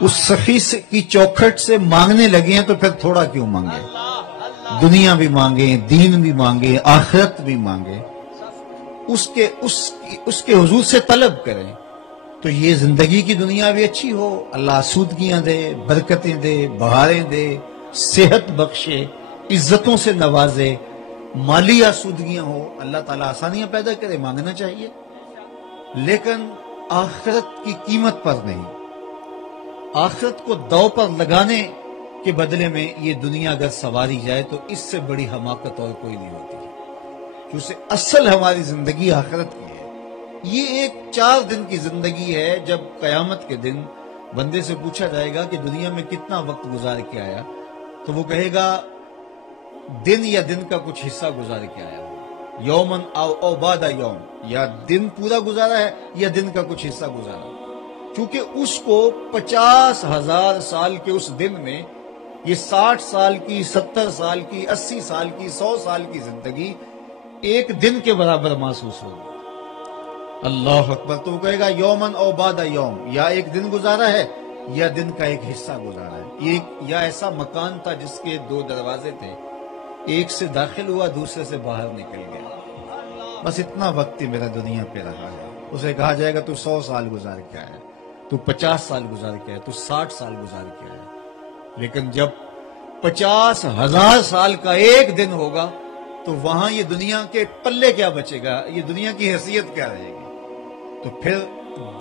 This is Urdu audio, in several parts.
اس سخی کی چوکھٹ سے مانگنے لگے ہیں تو پھر تھوڑا کیوں مانگے؟ دنیا بھی مانگیں، دین بھی مانگیں، آخرت بھی مانگیں، اس کے حضور سے طلب کریں تو یہ زندگی کی دنیا بھی اچھی ہو، اللہ آسودگیاں دے، برکتیں دے، بہاریں دے، صحت بخشے، عزتوں سے نوازے، مالی آسودگیاں ہو، اللہ تعالیٰ آسانیاں پیدا کرے، مانگنا چاہیے، لیکن آخرت کی قیمت پر نہیں، آخرت کو دو پر لگانے کے بدلے میں یہ دنیا اگر سواری جائے تو اس سے بڑی حماقت اور کوئی نہیں ہوتی، کیونکہ اصل ہماری زندگی آخرت کی ہے۔ یہ ایک 4 دن کی زندگی ہے، جب قیامت کے دن بندے سے پوچھا جائے گا کہ دنیا میں کتنا وقت گزار کے آیا، تو وہ کہے گا دن یا دن کا کچھ حصہ گزار کے آیا، یومن او بعد یوم، یا دن پورا گزارا ہے یا دن کا کچھ حصہ گزارا، کیونکہ اس کو 50,000 سال کے اس دن میں یہ 60 سال کی، 70 سال کی، 80 سال کی، 100 سال کی زندگی ایک دن کے برابر محسوس ہوگی۔ اللہ اکبر، تو وہ کہے گا یومن او بعد یوم، یا ایک دن گزارا ہے یا دن کا ایک حصہ گزارا ہے، یا ایسا مکان تھا جس کے 2 دروازے تھے، ایک سے داخل ہوا دوسرے سے باہر نکل گیا، بس اتنا وقت ہی میرا دنیا پہ رہا ہے۔ اسے کہا جائے گا تو 100 سال گزار کے آیا، تو 50 سال گزار کے آیا، تو 60 سال گزار کے آیا، لیکن جب 50,000 سال کا ایک دن ہوگا تو وہاں یہ دنیا کے پلے کیا بچے گا، یہ دنیا کی حیثیت کیا رہے گی؟ تو پھر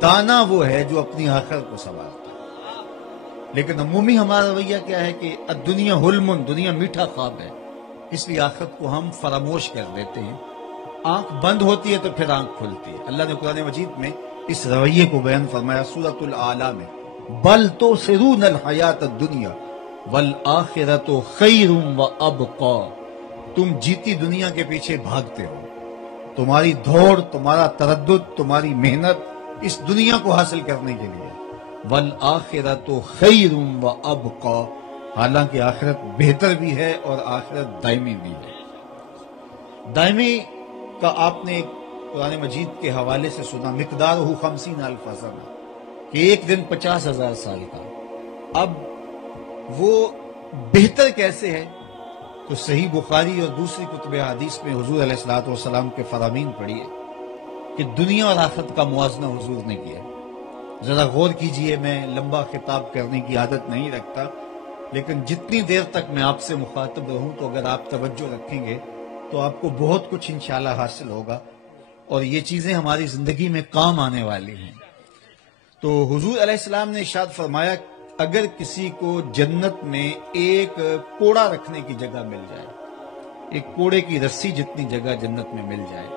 دانا وہ ہے جو اپنی آخرت کو سنوارتا ہے، لیکن عمومی ہمارا رویہ کیا ہے کہ دنیا حلم، دنیا میٹھا خواب ہے، اس لیے آخرت کو ہم فراموش کر دیتے ہیں، آنکھ بند ہوتی ہے تو پھر آنکھ کھلتی ہے۔ اللہ نے قرآن مجید میں اس رویے کو بیان فرمایا سورۃ الاعلی میں، بل تؤثرون الحیات الدنیا والآخرۃ خیر وابقی، تم جیتی دنیا کے پیچھے بھاگتے ہو، تمہاری دوڑ، تمہارا تردد، تمہاری محنت اس دنیا کو حاصل کرنے کے لیے، والآخرۃ خیر وابقی، حالانکہ آخرت بہتر بھی ہے اور آخرت دائمی بھی ہے۔ دائمی کا آپ نے قرآن مجید کے حوالے سے سنا، مقدارہ 50,000 سنہ، کہ ایک دن 50,000 سال کا۔ اب وہ بہتر کیسے ہے؟ تو صحیح بخاری اور دوسری کتب حدیث میں حضور علیہ الصلوۃ والسلام کے فرامین پڑھیے کہ دنیا اور آخرت کا موازنہ حضور نے کیا۔ ذرا غور کیجئے، میں لمبا خطاب کرنے کی عادت نہیں رکھتا، لیکن جتنی دیر تک میں آپ سے مخاطب رہوں تو اگر آپ توجہ رکھیں گے تو آپ کو بہت کچھ انشاءاللہ حاصل ہوگا، اور یہ چیزیں ہماری زندگی میں کام آنے والی ہیں۔ تو حضور علیہ السلام نے ارشاد فرمایا، اگر کسی کو جنت میں ایک کوڑا رکھنے کی جگہ مل جائے، ایک کوڑے کی رسی جتنی جگہ جنت میں مل جائے،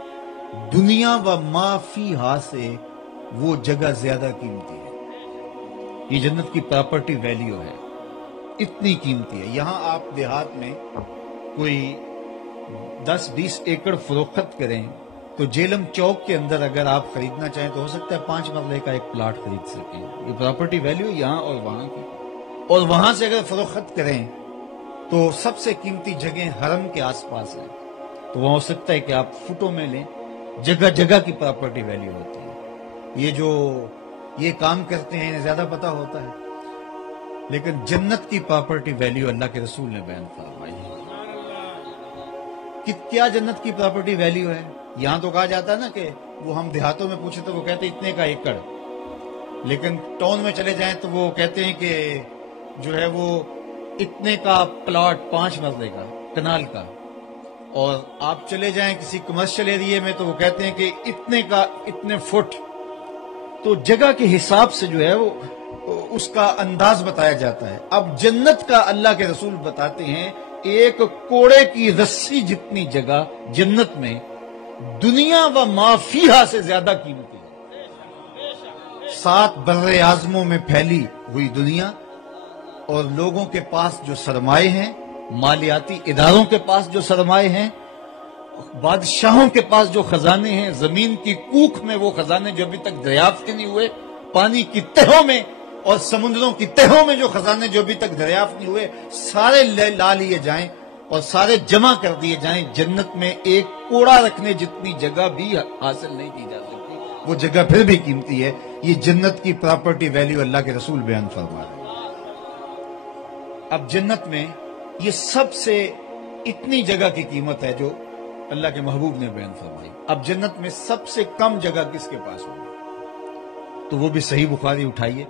دنیا و ما فیہا سے وہ جگہ زیادہ قیمتی ہے۔ یہ جنت کی پراپرٹی ویلیو ہے، اتنی قیمتی ہے۔ یہاں آپ دیہات میں کوئی 10-20 ایکڑ فروخت کریں تو جیلم چوک کے اندر اگر آپ خریدنا چاہیں تو ہو سکتا ہے 5 مرلے کا ایک پلاٹ خرید سکیں۔ یہ پراپرٹی ویلیو یہاں اور وہاں کی، اور وہاں سے اگر فروخت کریں تو سب سے قیمتی جگہ حرم کے آس پاس ہے، تو وہاں ہو سکتا ہے کہ آپ فٹوں میں لیں، جگہ جگہ کی پراپرٹی ویلیو ہوتی ہے۔ یہ جو یہ کام کرتے ہیں انہیں زیادہ پتہ ہوتا ہے، لیکن جنت کی پراپرٹی ویلیو اللہ کے رسول نے بیان فرمائی ہے کہ کیا جنت کی پراپرٹی ویلیو ہے۔ یہاں تو کہا جاتا ہے نا کہ وہ ہم دیہاتوں میں پوچھے تو وہ کہتے ہیں اتنے کا ایکڑ، لیکن ٹاؤن میں چلے جائیں تو وہ کہتے ہیں کہ جو ہے وہ اتنے کا پلاٹ 5 مرلے کا کنال کا، اور آپ چلے جائیں کسی کمرشل ایریے میں تو وہ کہتے ہیں کہ اتنے کا اتنے فٹ۔ تو جگہ کے حساب سے جو ہے وہ اس کا انداز بتایا جاتا ہے۔ اب جنت کا اللہ کے رسول بتاتے ہیں ایک کوڑے کی رسی جتنی جگہ جنت میں دنیا و ما فیہا سے زیادہ قیمتی ہے۔ 7 بر اعظموں میں پھیلی ہوئی دنیا، اور لوگوں کے پاس جو سرمائے ہیں، مالیاتی اداروں کے پاس جو سرمائے ہیں، بادشاہوں کے پاس جو خزانے ہیں، زمین کی کوکھ میں وہ خزانے جو ابھی تک دریافت نہیں ہوئے، پانی کی تہوں میں اور سمندروں کی تہوں میں جو خزانے جو ابھی تک دریافت نہیں ہوئے، سارے لا لیے جائیں اور سارے جمع کر دیے جائیں، جنت میں ایک کوڑا رکھنے جتنی جگہ بھی حاصل نہیں کی جا سکتی۔ وہ جگہ پھر بھی قیمتی ہے. یہ جنت کی پراپرٹی ویلیو اللہ کے رسول بیان فرما رہے ہیں. اب جنت میں یہ سب سے اتنی جگہ کی قیمت ہے جو اللہ کے محبوب نے بیان فرمائی. اب جنت میں سب سے کم جگہ کس کے پاس ہوگی؟ تو وہ بھی صحیح بخاری اٹھائیے.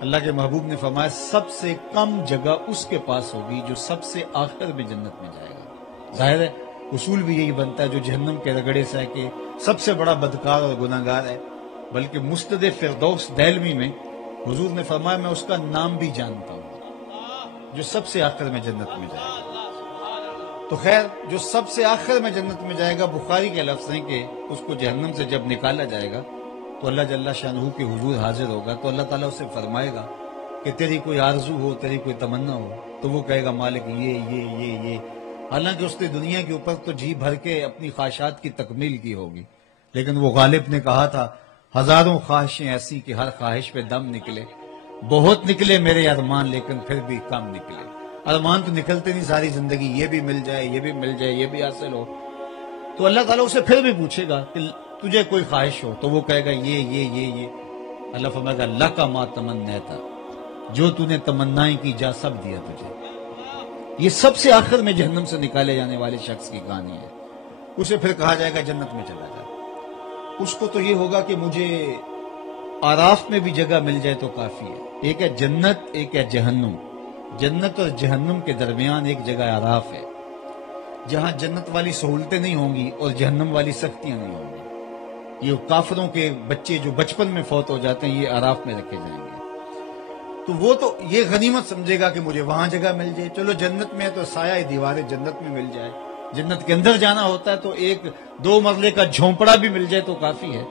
اللہ کے محبوب نے فرمایا سب سے کم جگہ اس کے پاس ہوگی جو سب سے آخر میں جنت میں جائے گا. ظاہر ہے اصول بھی یہی بنتا ہے جو جہنم کے رگڑے سے ہے کہ سب سے بڑا بدکار اور گناہگار ہے. بلکہ مسند فردوس دہلوی میں حضور نے فرمایا میں اس کا نام بھی جانتا ہوں جو سب سے آخر میں جنت میں جائے گا. تو خیر جو سب سے آخر میں جنت میں جائے گا، بخاری کے لفظ ہیں کہ اس کو جہنم سے جب نکالا جائے گا تو اللہ جل شانہ کے حضور حاضر ہوگا. تو اللہ تعالیٰ اسے فرمائے گا کہ تیری کوئی آرزو ہو، تیری کوئی تمنا ہو. تو وہ کہے گا مالک یہ. حالانکہ اس نے دنیا کے اوپر تو جی بھر کے اپنی خواہشات کی تکمیل کی ہوگی، لیکن وہ غالب نے کہا تھا ہزاروں خواہشیں ایسی کہ ہر خواہش پہ دم نکلے. بہت نکلے میرے ارمان لیکن پھر بھی کم نکلے. ارمان تو نکلتے نہیں ساری زندگی، یہ بھی مل جائے، یہ بھی مل جائے، یہ بھی حاصل ہو. تو اللہ تعالیٰ اسے پھر بھی پوچھے گا کہ تجھے کوئی خواہش ہو، تو وہ کہے گا یہ. اللہ فرمائے گا اللہ کا ما تمنیتا، جو تو نے تمنائیں کی جا سب دیا تجھے. یہ سب سے آخر میں جہنم سے نکالے جانے والے شخص کی کہانی ہے. اسے پھر کہا جائے گا جنت میں چلا جا. اس کو تو یہ ہوگا کہ مجھے آراف میں بھی جگہ مل جائے تو کافی ہے. ایک ہے جنت، ایک ہے جہنم. جنت اور جہنم کے درمیان ایک جگہ آراف ہے جہاں جنت والی سہولتیں نہیں ہوں گی اور جہنم والی سختیاں نہیں ہوں گی. یہ کافروں کے بچے جو بچپن میں فوت ہو جاتے ہیں یہ آراف میں رکھے جائیں گے. تو وہ تو یہ غنیمت سمجھے گا کہ مجھے وہاں جگہ مل جائے. چلو جنت میں ہے تو سایہ دیواریں جنت میں مل جائے. جنت کے اندر جانا ہوتا ہے تو ایک 2 مرلے کا جھونپڑا بھی مل جائے تو کافی ہے.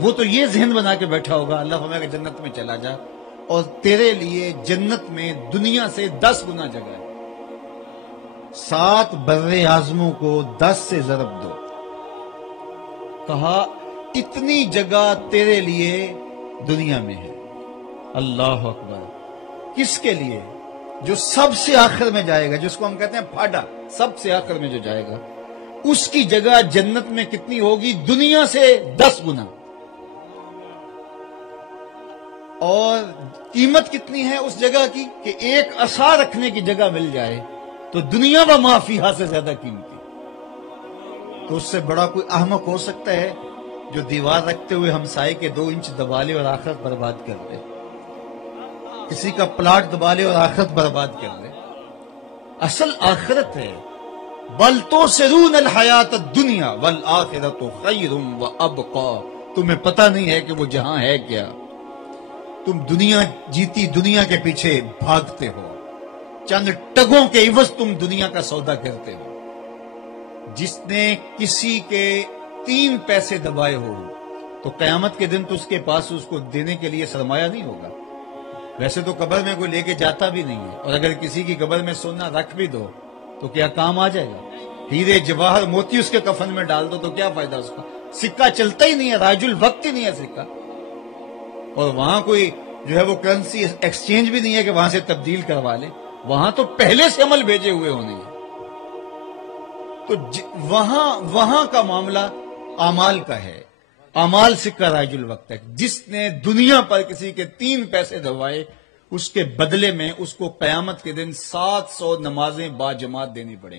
وہ تو یہ ذہن بنا کے بیٹھا ہوگا اللہ فرمائے کہ جنت میں چلا جا اور تیرے لیے جنت میں دنیا سے 10 گنا جگہ ہے. 7 بر اعظموں کو 10 سے ضرب دو. کہا اتنی جگہ تیرے لیے دنیا میں ہے. اللہ اکبر. کس کے لیے؟ جو سب سے آخر میں جائے گا، جس کو ہم کہتے ہیں پھاڑا، سب سے آخر میں جو جائے گا اس کی جگہ جنت میں کتنی ہوگی؟ دنیا سے 10 گنا. اور قیمت کتنی ہے اس جگہ کی کہ ایک عصا رکھنے کی جگہ مل جائے تو دنیا و ما فیہا سے زیادہ قیمتی. تو اس سے بڑا کوئی احمق ہو سکتا ہے جو دیوار رکھتے ہوئے ہمسائے کے 2 انچ دبا لے اور آخرت برباد کر دے، کسی کا پلاٹ دبا لے اور آخرت برباد کر دے. اصل آخرت ہے بل تؤثرون الحیات الدنیا والآخرۃ خیر وابقی. تمہیں پتہ نہیں ہے کہ وہ جہاں ہے کیا. تم دنیا جیتی دنیا کے پیچھے بھاگتے ہو، چند ٹگوں کے عوض تم دنیا کا سودا کرتے ہو. جس نے کسی کے 3 پیسے دبائے ہو تو قیامت کے دن تو اس کے پاس اس کو دینے کے لیے سرمایہ نہیں ہوگا. ویسے تو قبر میں کوئی لے کے جاتا بھی نہیں ہے، اور اگر کسی کی قبر میں سونا رکھ بھی دو تو کیا کام آ جائے گا؟ ہیرے جواہر موتی اس کے کفن میں ڈال دو تو کیا فائدہ اس کا؟ سکہ چلتا ہی نہیں ہے، راج الوقت ہی نہیں ہے سکہ. اور وہاں کوئی جو ہے وہ کرنسی ایکسچینج بھی نہیں ہے کہ وہاں سے تبدیل کروا لے. وہاں تو پہلے سے عمل بھیجے ہوئے ہونے ہیں. تو وہاں کا معاملہ اعمال کا ہے. اعمال سکہ راج الوقت ہے. جس نے دنیا پر کسی کے 3 پیسے دبائے اس کے بدلے میں اس کو قیامت کے دن 700 نمازیں با جماعت دینی پڑیں.